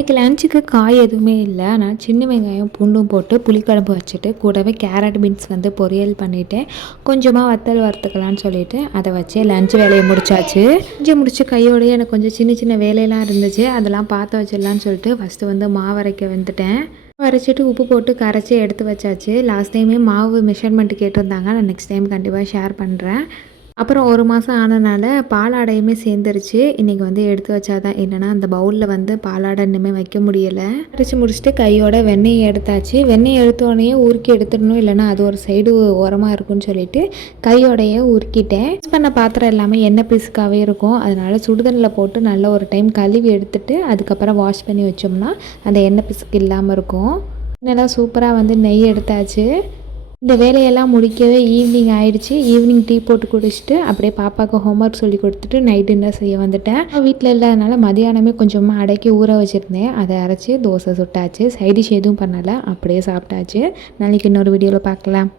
இன்னைக்கு லஞ்சுக்கு காய் எதுவுமே இல்லை. ஆனால் சின்ன வெங்காயம் பூண்டும் போட்டு புளிக்குழம்பு வச்சுட்டு கூடவே கேரட் பீன்ஸ் வந்து பொரியல் பண்ணிவிட்டேன். கொஞ்சமாக வத்தல் வறுத்துக்கலான்னு சொல்லிட்டு அதை வச்சு லஞ்ச் வேலையை முடிச்சாச்சு. லஞ்சு முடிச்சு கையோடையே எனக்கு கொஞ்சம் சின்ன சின்ன வேலையெல்லாம் இருந்துச்சு. அதெல்லாம் பார்த்து வச்சிடலான்னு சொல்லிட்டு ஃபஸ்ட்டு வந்து மாவு அரைக்க வந்துட்டேன். அரைச்சிட்டு உப்பு போட்டு கரைச்சி எடுத்து வச்சாச்சு. லாஸ்ட் டைமே மாவு மெஷர்மெண்ட் கேட்டிருந்தாங்க. நான் நெக்ஸ்ட் டைம் கண்டிப்பாக ஷேர் பண்ணுறேன். அப்புறம் 1 மாதம் ஆனனால பாலாடையுமே சேர்ந்துருச்சு. இன்றைக்கி வந்து எடுத்து வச்சா தான், இல்லைனா அந்த பவுலில் வந்து பாலாடை இன்னுமே வைக்க முடியலை. அரைச்சி முடிச்சுட்டு கையோட வெண்ணெயை எடுத்தாச்சு. வெண்ணெய் எடுத்தோடனே உருக்கி எடுத்துடணும், இல்லைனா அது ஒரு சைடு உரமாக இருக்கும்னு சொல்லிட்டு கையோடையே உருக்கிட்டேன். யூஸ் பண்ண பாத்திரம் எல்லாமே எண்ணெய் பிசுக்காகவே இருக்கும். அதனால் சுடுதண்ணில் போட்டு நல்லா ஒரு டைம் கழுவி எடுத்துட்டு அதுக்கப்புறம் வாஷ் பண்ணி வச்சோம்னா அந்த எண்ணெய் பிசுக்கு இல்லாமல் இருக்கும். நல்லா சூப்பராக வந்து நெய் எடுத்தாச்சு. இந்த வேலையெல்லாம் முடிக்கவே ஈவினிங் ஆயிடுச்சு. ஈவினிங் டீ போட்டு குடிச்சிட்டு அப்படியே பாப்பாவுக்கு ஹோம்ஒர்க் சொல்லி கொடுத்துட்டு நைட் டின்னர் செய்ய வந்துட்டேன். வீட்டில் இல்லாதனால மதியானமே கொஞ்சமாக அடக்கி ஊற வச்சுருந்தேன். அதை அரைச்சி தோசை சுட்டாச்சு. சைடிஷ் எதுவும் பண்ணலை, அப்படியே சாப்பிட்டாச்சு. நாளைக்கு இன்னொரு வீடியோவில் பார்க்கலாம்.